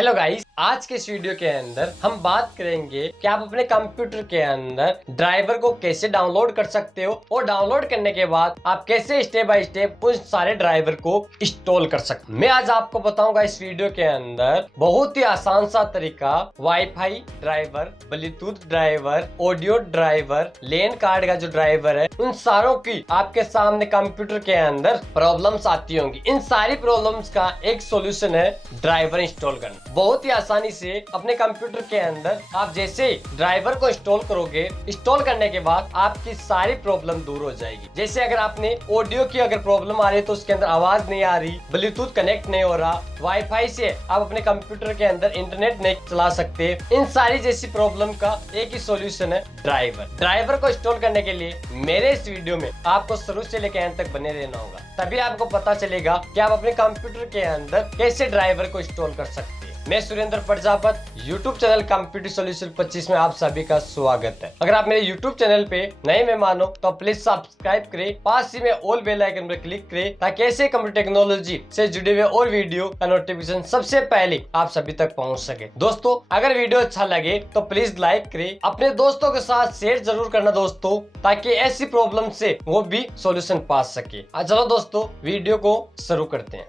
Hello guys, आज के इस वीडियो के अंदर हम बात करेंगे कि आप अपने कंप्यूटर के अंदर ड्राइवर को कैसे डाउनलोड कर सकते हो और डाउनलोड करने के बाद आप कैसे स्टेप बाय स्टेप उन सारे ड्राइवर को इंस्टॉल कर सकते हो। मैं आज आपको बताऊंगा इस वीडियो के अंदर बहुत ही आसान सा तरीका, WiFi driver, Bluetooth driver, audio driver, LAN card का जो ड्राइवर है, उन सारों की आपके सामने कंप्यूटर के अंदर प्रॉब्लम्स आती होंगी। इन सारी प्रॉब्लम्स का एक सोल्यूशन है ड्राइवर इंस्टॉल करना। बहुत ही आसानी से अपने कंप्यूटर के अंदर आप जैसे ड्राइवर को इंस्टॉल करोगे, इंस्टॉल करने के बाद आपकी सारी प्रॉब्लम दूर हो जाएगी। जैसे अगर आपने ऑडियो की अगर प्रॉब्लम आ रही है तो उसके अंदर आवाज नहीं आ रही, ब्लूटूथ कनेक्ट नहीं हो रहा, वाईफाई से आप अपने कंप्यूटर के अंदर इंटरनेट नहीं चला सकते, इन सारी जैसी प्रॉब्लम का एक ही सोल्यूशन है ड्राइवर। ड्राइवर को इंस्टॉल करने के लिए मेरे इस वीडियो में आपको शुरू से लेकर अंत तक बने रहना होगा, तभी आपको पता चलेगा कि आप अपने कंप्यूटर के अंदर कैसे ड्राइवर को इंस्टॉल कर सकते हैं। मैं Surendra Prajapat, YouTube channel computer solution 25 में आप सभी का स्वागत है। अगर आप मेरे यूट्यूब चैनल पे नए मेहमान हो तो प्लीज सब्सक्राइब करें, पास ही में ऑल बेल आइकन पर क्लिक करें ताकि ऐसे कंप्यूटर टेक्नोलॉजी से जुड़े हुए और वीडियो का नोटिफिकेशन सबसे पहले आप सभी तक पहुंच सके। दोस्तों, अगर वीडियो अच्छा लगे तो प्लीज लाइक करें, अपने दोस्तों के साथ शेयर जरूर करना दोस्तों, ताकि ऐसी प्रॉब्लम से वो भी सॉल्यूशन पा सके। चलो दोस्तों, वीडियो को शुरू करते हैं।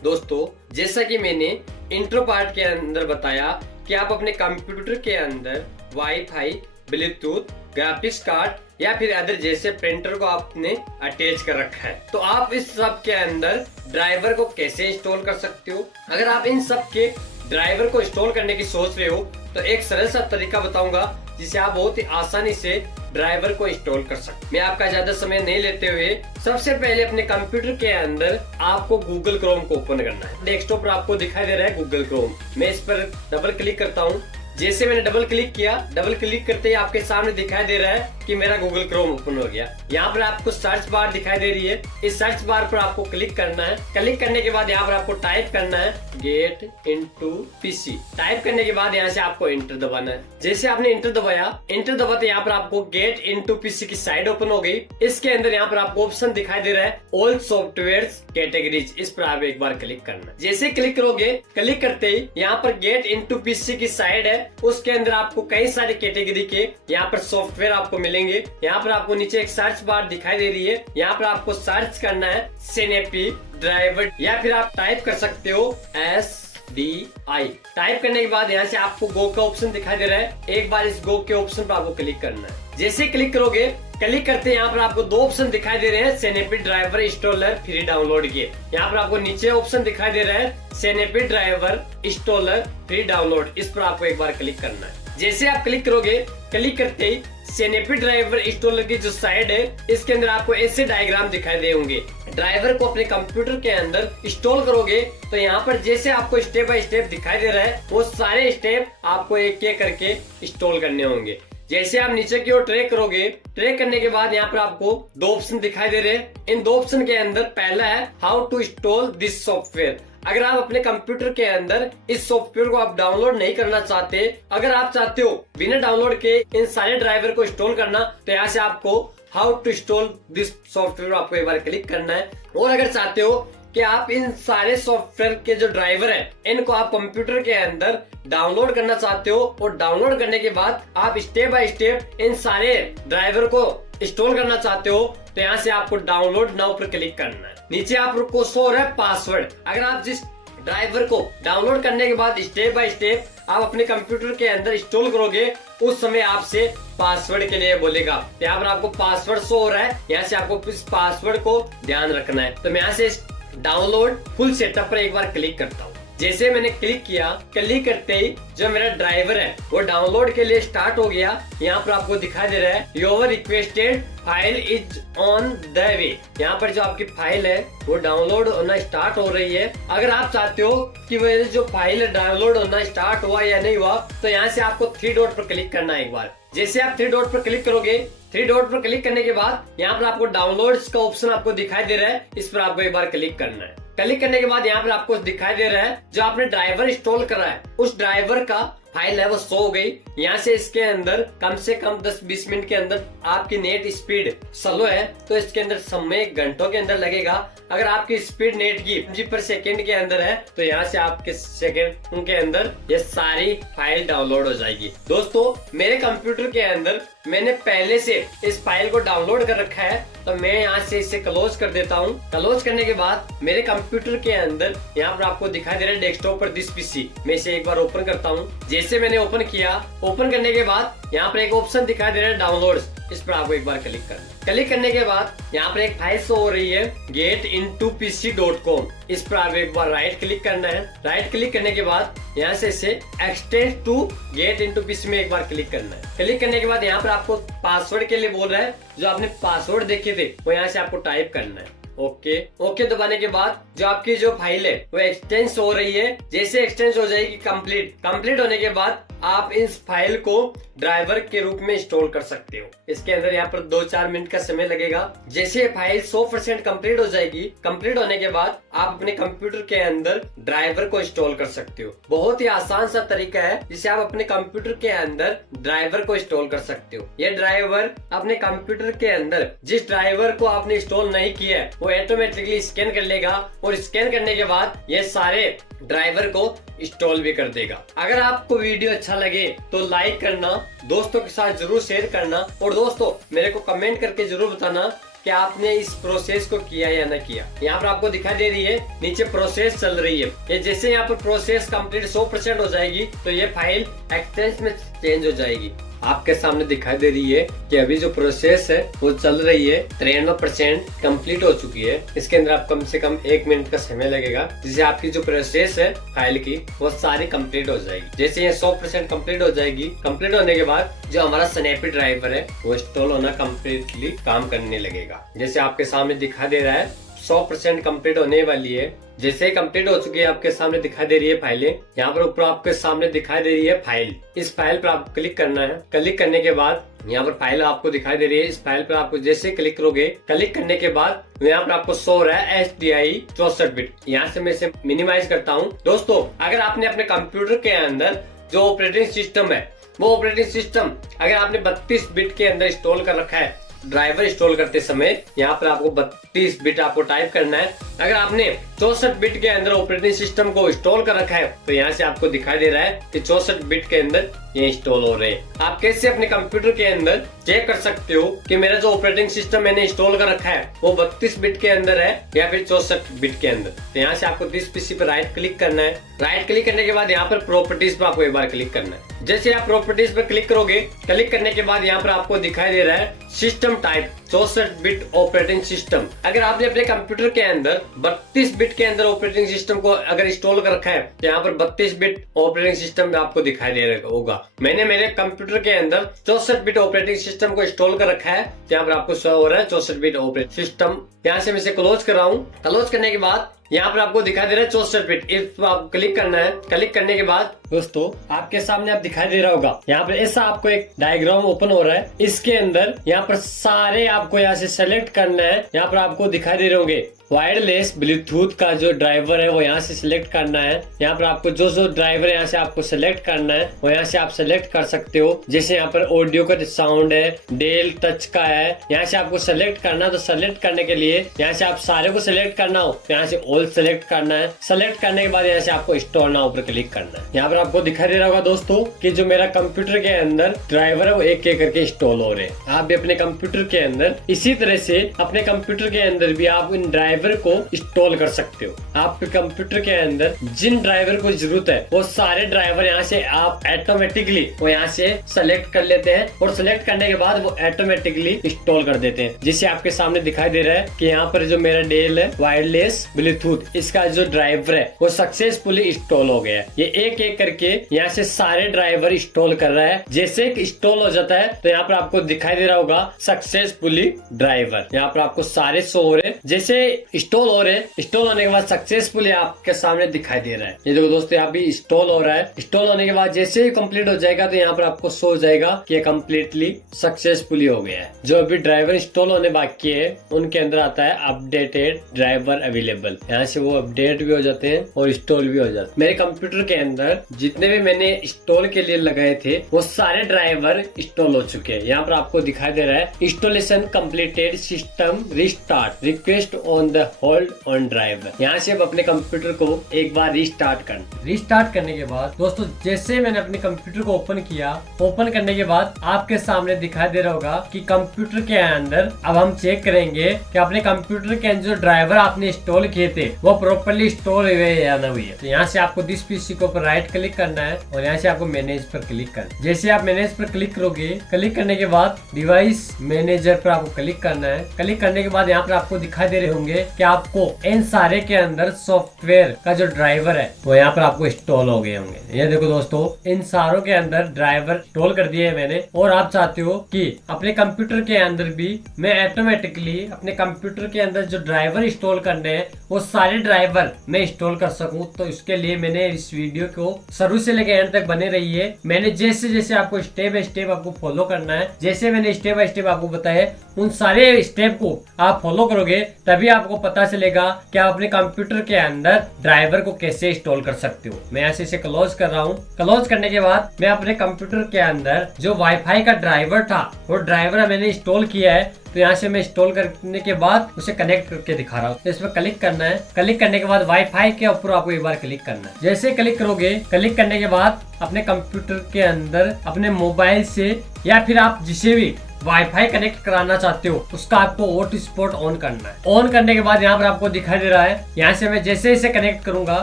दोस्तों, जैसा कि मैंने इंट्रो पार्ट के अंदर बताया कि आप अपने कंप्यूटर के अंदर वाईफाई, ब्लूटूथ, ग्राफिक्स कार्ड या फिर अदर जैसे प्रिंटर को आपने अटैच कर रखा है, तो आप इस सब के अंदर ड्राइवर को कैसे इंस्टॉल कर सकते हो। अगर आप इन सब के ड्राइवर को इंस्टॉल करने की सोच रहे हो तो एक सरल सा तरीका बताऊंगा जिसे आप बहुत ही आसानी से ड्राइवर को इंस्टॉल कर सकते। मैं आपका ज्यादा समय नहीं लेते हुए सबसे पहले अपने कंप्यूटर के अंदर आपको गूगल क्रोम को ओपन करना है। डेस्कटॉप पर आपको दिखाई दे रहा है गूगल क्रोम। मैं इस पर डबल क्लिक करता हूँ। जैसे मैंने डबल क्लिक किया, डबल क्लिक करते ही आपके सामने दिखाई दे रहा है कि मेरा गूगल क्रोम ओपन हो गया। यहाँ पर आपको सर्च बार दिखाई दे रही है, इस सर्च बार पर आपको क्लिक करना है। क्लिक करने के बाद यहाँ पर आपको टाइप करना है गेट इनटू पीसी। टाइप करने के बाद यहाँ से आपको एंटर दबाना है। जैसे आपने एंटर दबाया, एंटर दबाते यहाँ पर आपको गेट इनटू पीसी की साइड ओपन हो गई। इसके अंदर यहाँ पर आपको ऑप्शन दिखाई दे रहा है ऑल सॉफ्टवेयर कैटेगरीज, इस पर आप एक बार क्लिक करना। जैसे क्लिक करोगे, क्लिक करते ही यहाँ पर गेट इनटू पीसी की साइड है, उसके अंदर आपको कई सारे कैटेगरी के यहाँ पर सॉफ्टवेयर आपको मिलेंगे। यहाँ पर आपको नीचे एक सर्च बार दिखाई दे रही है, यहाँ पर आपको सर्च करना है सिनेपी ड्राइवर या फिर आप टाइप कर सकते हो SDI। टाइप करने के बाद यहाँ से आपको गो का ऑप्शन दिखाई दे रहा है, एक बार इस गो के ऑप्शन पर आपको क्लिक करना है। जैसे क्लिक करोगे, क्लिक करते यहाँ पर आपको दो ऑप्शन दिखाई दे रहे हैं सिनेपी ड्राइवर इंस्टॉलर फ्री डाउनलोड के। यहाँ पर आपको नीचे ऑप्शन दिखाई दे रहा है सिनेपी ड्राइवर इंस्टॉलर फ्री डाउनलोड, इस पर आपको एक बार क्लिक करना है। जैसे आप क्लिक करोगे, क्लिक करते ही सिनेपी ड्राइवर इंस्टॉलर की जो साइड है, इसके अंदर आपको ऐसे डायग्राम दिखाई दे होंगे। ड्राइवर को अपने कंप्यूटर के अंदर इंस्टॉल करोगे तो यहाँ पर जैसे आपको स्टेप बाय स्टेप दिखाई दे रहा है, वो सारे स्टेप आपको एक एक करके इंस्टॉल करने होंगे। जैसे आप नीचे की ओर ट्रैक करोगे, ट्रैक करने के बाद यहाँ पर आपको दो ऑप्शन दिखाई दे रहे हैं। इन दो ऑप्शन के अंदर पहला है how to install this software. अगर आप अपने कंप्यूटर के अंदर इस सॉफ्टवेयर को आप डाउनलोड नहीं करना चाहते, अगर आप चाहते हो बिना डाउनलोड के इन सारे ड्राइवर को इंस्टॉल करना, तो यहाँ से आपको how to install this software आपको एक बार क्लिक करना है। और अगर चाहते हो कि आप इन सारे सॉफ्टवेयर के जो ड्राइवर हैं, इनको आप कंप्यूटर के अंदर डाउनलोड करना चाहते हो और डाउनलोड करने के बाद आप स्टेप बाय स्टेप इन सारे ड्राइवर को इंस्टॉल करना चाहते हो, तो यहाँ से आपको डाउनलोड नाउ पर क्लिक करना है। नीचे आपको शो हो रहा है पासवर्ड। अगर आप जिस ड्राइवर को डाउनलोड करने के बाद स्टेप बाय स्टेप आप अपने कंप्यूटर के अंदर इंस्टॉल करोगे, उस समय आपसे पासवर्ड के लिए बोलेगा। यहाँ पर आपको पासवर्ड शो हो रहा है, यहाँ से आपको इस पासवर्ड को ध्यान रखना है। तो मैं यहाँ से डाउनलोड फुल सेटअप पर एक बार क्लिक करता हूँ। जैसे मैंने क्लिक किया, क्लिक करते ही जो मेरा ड्राइवर है वो डाउनलोड के लिए स्टार्ट हो गया। यहाँ पर आपको दिखाई दे रहा है your requested file is on the way. यहाँ पर जो आपकी फाइल है वो डाउनलोड होना स्टार्ट हो रही है। अगर आप चाहते हो कि वो जो फाइल डाउनलोड होना स्टार्ट हुआ या नहीं हुआ, तो यहाँ से आपको 3 डॉट पर क्लिक करना है एक बार। जैसे आप 3 डॉट पर क्लिक करोगे, 3 डॉट पर क्लिक करने के बाद यहाँ पर आपको डाउनलोड्स का ऑप्शन आपको दिखाई दे रहा है, इस पर आपको एक बार क्लिक करना है। क्लिक करने के बाद यहाँ पर आपको दिखाई दे रहा है जो आपने ड्राइवर इंस्टॉल करा है, उस ड्राइवर का फाइल है वो शो हो गई। यहाँ से इसके अंदर कम से कम 10-20 मिनट के अंदर आपकी नेट स्पीड स्लो है तो इसके अंदर समय घंटों के अंदर लगेगा। अगर आपकी स्पीड नेट की MB पर सेकेंड के अंदर है तो यहाँ से आपके सेकेंड के अंदर ये सारी फाइल डाउनलोड हो जाएगी। दोस्तों मेरे कंप्यूटर के अंदर मैंने पहले से इस फाइल को डाउनलोड कर रखा है तो मैं यहाँ से इसे क्लोज कर देता हूँ। क्लोज करने के बाद मेरे कंप्यूटर के अंदर यहाँ पर आपको दिखाई दे रहा है डेस्कटॉप पर दिस पीसी। मैं इसे एक बार ओपन करता हूँ। जैसे मैंने ओपन किया, ओपन करने के बाद यहाँ पर एक ऑप्शन दिखाई दे रहा है डाउनलोड्स, इस पर आपको एक बार क्लिक करना है। क्लिक करने के बाद यहाँ पर एक फाइल शो हो रही है getintopc.com, इस पर आप एक बार राइट क्लिक करना है। राइट क्लिक करने के बाद यहाँ से इसे extend to get into PC में एक बार क्लिक करना है। क्लिक करने के बाद यहाँ पर आपको पासवर्ड के लिए बोल रहा है, जो आपने पासवर्ड देखे थे वो यहाँ से आपको टाइप करना है। ओके दबाने के बाद जो आपकी जो फाइल है वो एक्सटेंस हो रही है। जैसे एक्सटेंस हो जाएगी कंप्लीट होने के बाद आप इस फाइल को ड्राइवर के रूप में इंस्टॉल कर सकते हो। इसके अंदर यहाँ पर 2-4 मिनट का समय लगेगा। जैसे ये फाइल 100% कंप्लीट हो जाएगी, कंप्लीट होने के बाद आप अपने कंप्यूटर के अंदर ड्राइवर को इंस्टॉल कर सकते हो। बहुत ही आसान सा तरीका है जिसे आप अपने कंप्यूटर के अंदर ड्राइवर को इंस्टॉल कर सकते हो। ये ड्राइवर अपने कंप्यूटर के अंदर जिस ड्राइवर को आपने इंस्टॉल नहीं किया है वो ऑटोमेटिकली स्कैन कर लेगा और स्कैन करने के बाद ये सारे ड्राइवर को इंस्टॉल भी कर देगा। अगर आपको वीडियो अच्छा लगे तो लाइक करना, दोस्तों के साथ जरूर शेयर करना और दोस्तों मेरे को कमेंट करके जरूर बताना कि आपने इस प्रोसेस को किया या न किया। यहाँ पर आपको दिखाई दे रही है नीचे प्रोसेस चल रही है। ये जैसे यहाँ पर प्रोसेस कंप्लीट 100% हो जाएगी तो ये फाइल एक्सटेंस में चेंज हो जाएगी। आपके सामने दिखाई दे रही है कि अभी जो प्रोसेस है वो चल रही है, 93% कंप्लीट हो चुकी है। इसके अंदर आप कम से कम 1 मिनट का समय लगेगा जिससे आपकी जो प्रोसेस है फाइल की वो सारी कंप्लीट हो जाएगी। जैसे ये 100% कंप्लीट हो जाएगी, कंप्लीट होने के बाद जो हमारा स्नैपी ड्राइवर है वो इंस्टॉल होना कंप्लीटली काम करने लगेगा। जैसे आपके सामने दिखाई दे रहा है 100% कंप्लीट होने वाली है। जैसे कंप्लीट हो चुकी है आपके सामने दिखाई दे रही है फाइलें। यहाँ पर ऊपर आपके सामने दिखाई दे रही है फाइल, इस फाइल पर आपको क्लिक करना है। क्लिक करने के बाद यहाँ पर फाइल आपको दिखाई दे रही है। इस फाइल पर आपको जैसे क्लिक करोगे, क्लिक करने के बाद यहाँ पर आपको शो हो रहा है SDI 64 बिट। यहाँ से मैं इसे मिनिमाइज करता हूँ। दोस्तों अगर आपने अपने कंप्यूटर के अंदर जो ऑपरेटिंग सिस्टम है वो ऑपरेटिंग सिस्टम अगर आपने 32 बिट के अंदर इंस्टॉल कर रखा है, ड्राइवर इंस्टॉल करते समय यहाँ पर आपको 32 बिट आपको टाइप करना है। अगर आपने 64 बिट के अंदर ऑपरेटिंग सिस्टम को इंस्टॉल कर रखा है तो यहाँ से आपको दिखाई दे रहा है कि 64 बिट के अंदर ये इंस्टॉल हो रहे हैं। आप कैसे अपने कंप्यूटर के अंदर चेक कर सकते हो कि मेरा जो ऑपरेटिंग सिस्टम मैंने इंस्टॉल कर रखा है वो 32 बिट के अंदर है या फिर 64 बिट के अंदर। तो यहाँ से आपको दिस पीसी पर राइट क्लिक करना है। राइट क्लिक करने के बाद यहाँ पर प्रॉपर्टीज पर आपको एक बार क्लिक करना है। जैसे आप प्रॉपर्टीज पर क्लिक करोगे, क्लिक करने के बाद यहाँ पर आपको दिखाई दे रहा है system type 64 bit operating system. अगर आपने अपने कंप्यूटर के अंदर 32 बिट के अंदर ऑपरेटिंग सिस्टम को अगर इंस्टॉल कर रखा है तो यहाँ पर 32 बिट ऑपरेटिंग सिस्टम आपको दिखाई दे रहा होगा। मैंने मेरे कंप्यूटर के अंदर 64 बिट ऑपरेटिंग सिस्टम को इंस्टॉल कर रखा है, यहाँ पर आपको शो हो रहा है 64 बिट ऑपरेटिंग सिस्टम। यहाँ से मैं इसे क्लोज कर रहा हूँ। क्लोज करने के बाद यहाँ पर आपको दिखाई दे रहा है 64 बिट, इस पर आप क्लिक करना है। क्लिक करने के बाद दोस्तों आपके सामने आप दिखाई दे रहा होगा यहाँ पर ऐसा आपको एक डायग्राम ओपन हो रहा है। इसके अंदर यहाँ पर सारे आपको यहाँ से सेलेक्ट करना है। यहाँ पर आपको दिखाई दे रहे होंगे वायरलेस ब्लूटूथ का जो ड्राइवर है वो यहाँ से सिलेक्ट करना है। यहाँ पर आपको जो जो ड्राइवर यहाँ से आपको सिलेक्ट करना है वो यहाँ से आप सिलेक्ट कर सकते हो। जैसे यहाँ पर ऑडियो का साउंड है, डेल टच का है, यहाँ से आपको सिलेक्ट करना है। तो सिलेक्ट करने के लिए यहाँ से आप सारे को सिलेक्ट करना हो तो यहाँ से ऑल सिलेक्ट करना है। सिलेक्ट करने के बाद यहाँ से आपको इंस्टॉल नाउ पर क्लिक करना है। यहाँ पर आपको दिखाई दे रहा होगा दोस्तों कि जो मेरा कंप्यूटर के अंदर ड्राइवर है वो एक एक करके इंस्टॉल हो रहे हैं। आप भी अपने कंप्यूटर के अंदर इसी तरह से अपने कंप्यूटर के अंदर भी आप इन ड्राइवर को इंस्टॉल कर सकते हो। आपके कंप्यूटर के अंदर जिन ड्राइवर को जरूरत है वो सारे ड्राइवर यहाँ से आप ऑटोमेटिकली वो यहाँ से सेलेक्ट कर लेते हैं और सेलेक्ट करने के बाद वो ऑटोमेटिकली इंस्टॉल कर देते हैं। जिससे आपके सामने दिखाई दे रहा है कि यहाँ पर जो मेरा डेल है वायरलेस ब्लूटूथ, इसका जो ड्राइवर है वो सक्सेसफुली इंस्टॉल हो गया है। ये एक एक करके यहाँ से सारे ड्राइवर इंस्टॉल कर रहा है। जैसे इंस्टॉल हो जाता है तो यहाँ पर आपको दिखाई दे रहा होगा सक्सेसफुली ड्राइवर, यहाँ पर आपको सारे शो हो रहे हैं। जैसे इंस्टॉल हो रहे हैं, इंस्टॉल होने के बाद सक्सेसफुली आपके सामने दिखाई दे रहा है। ये देखो दोस्तों यहाँ भी इंस्टॉल हो रहा है। इंस्टॉल होने के बाद जैसे ही कंप्लीट हो जाएगा तो यहाँ पर आपको शो हो जाएगा कि ये कंप्लीटली सक्सेसफुली हो गया है। जो अभी ड्राइवर इंस्टॉल होने बाकी है उनके अंदर आता है अपडेटेड ड्राइवर अवेलेबल। यहाँ से वो अपडेट भी हो जाते हैं और इंस्टॉल भी हो जाते हैं। मेरे कंप्यूटर के अंदर जितने भी मैंने इंस्टॉल के लिए लगाए थे वो सारे ड्राइवर इंस्टॉल हो चुके हैं। यहाँ पर आपको दिखाई दे रहा है installation completed, system restart, request on the hold on driver. यहाँ से अब अपने कंप्यूटर को एक बार रिस्टार्ट करना। रिस्टार्ट करने के बाद दोस्तों जैसे मैंने अपने कंप्यूटर को ओपन किया, ओपन करने के बाद आपके सामने दिखाई दे रहा होगा कि कंप्यूटर के अंदर अब हम चेक करेंगे कि अपने कंप्यूटर के अंदर जो ड्राइवर आपने इंस्टॉल किए थे वो प्रॉपर्ली इंस्टॉल हुए या ना हुए। तो यहाँ से आपको दिस पीसी के ऊपर राइट क्लिक करना है और यहाँ से आपको मैनेज पर क्लिक करना है। जैसे आप मैनेज पर क्लिक करोगे, क्लिक करने के बाद डिवाइस मैनेजर पर आपको क्लिक करना है। क्लिक करने के बाद यहाँ पर आपको दिखाई दे रहे होंगे कि आपको इन सारे के अंदर सॉफ्टवेयर का जो ड्राइवर है वो यहाँ पर आपको इंस्टॉल हो गए होंगे। ये देखो दोस्तों, इन सारों के अंदर ड्राइवर इंस्टॉल कर दिए है मैंने। और आप चाहते हो कि अपने कंप्यूटर के अंदर भी मैं ऑटोमेटिकली अपने कंप्यूटर के अंदर जो ड्राइवर इंस्टॉल करने हैं वो सारे ड्राइवर मैं इंस्टॉल कर सकूं, तो इसके लिए मैंने इस वीडियो को शुरू से लेकर एंड तक बने रहिए। मैंने जैसे जैसे आपको स्टेप बाय स्टेप आपको फॉलो करना है, जैसे मैंने स्टेप बाय स्टेप आपको बताया उन सारे स्टेप को आप फॉलो करोगे तभी आपको पता चलेगा कि आप अपने कंप्यूटर के अंदर ड्राइवर को कैसे इंस्टॉल कर सकते हो। मैं ऐसे इसे क्लोज कर रहा हूँ। क्लोज करने के बाद मैं अपने कंप्यूटर के अंदर जो वाईफाई का ड्राइवर था वो ड्राइवर मैंने इंस्टॉल किया है। तो यहाँ से मैं इंस्टॉल करने के बाद उसे कनेक्ट करके दिखा रहा हूँ। तो इस पर क्लिक करना है। क्लिक करने के बाद वाईफाई के ऊपर आपको एक बार क्लिक करना है। जैसे क्लिक करोगे, क्लिक करने के बाद अपने कंप्यूटर के अंदर अपने मोबाइल से या फिर आप जिसे भी वाईफाई कनेक्ट कराना चाहते हो उसका आपको हॉटस्पॉट ऑन करना है। ऑन करने के बाद यहाँ पर आपको दिखाई दे रहा है, यहाँ से मैं जैसे इसे कनेक्ट करूंगा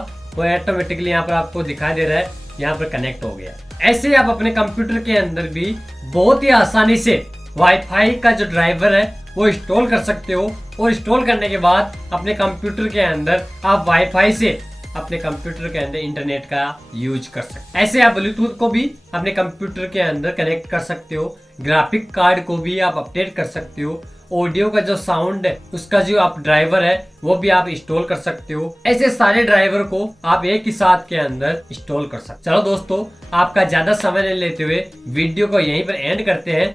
वो ऑटोमेटिकली यहाँ पर आपको दिखाई दे रहा है, यहाँ पर कनेक्ट हो गया। ऐसे आप अपने कंप्यूटर के अंदर भी बहुत ही आसानी से वाईफाई का जो ड्राइवर है वो इंस्टॉल कर सकते हो। और इंस्टॉल करने के बाद अपने कंप्यूटर के अंदर आप वाईफाई से अपने कंप्यूटर के अंदर इंटरनेट का यूज कर सकते हो। ऐसे आप ब्लूटूथ को भी अपने कंप्यूटर के अंदर कनेक्ट कर सकते हो। ग्राफिक कार्ड को भी आप अपडेट कर सकते हो। ऑडियो का जो साउंड है उसका जो आप ड्राइवर है वो भी आप इंस्टॉल कर सकते हो। ऐसे सारे ड्राइवर को आप एक ही साथ के अंदर इंस्टॉल कर सकते हो। चलो दोस्तों, आपका ज्यादा समय नहीं लेते हुए वीडियो को यहीं पर एंड करते हैं।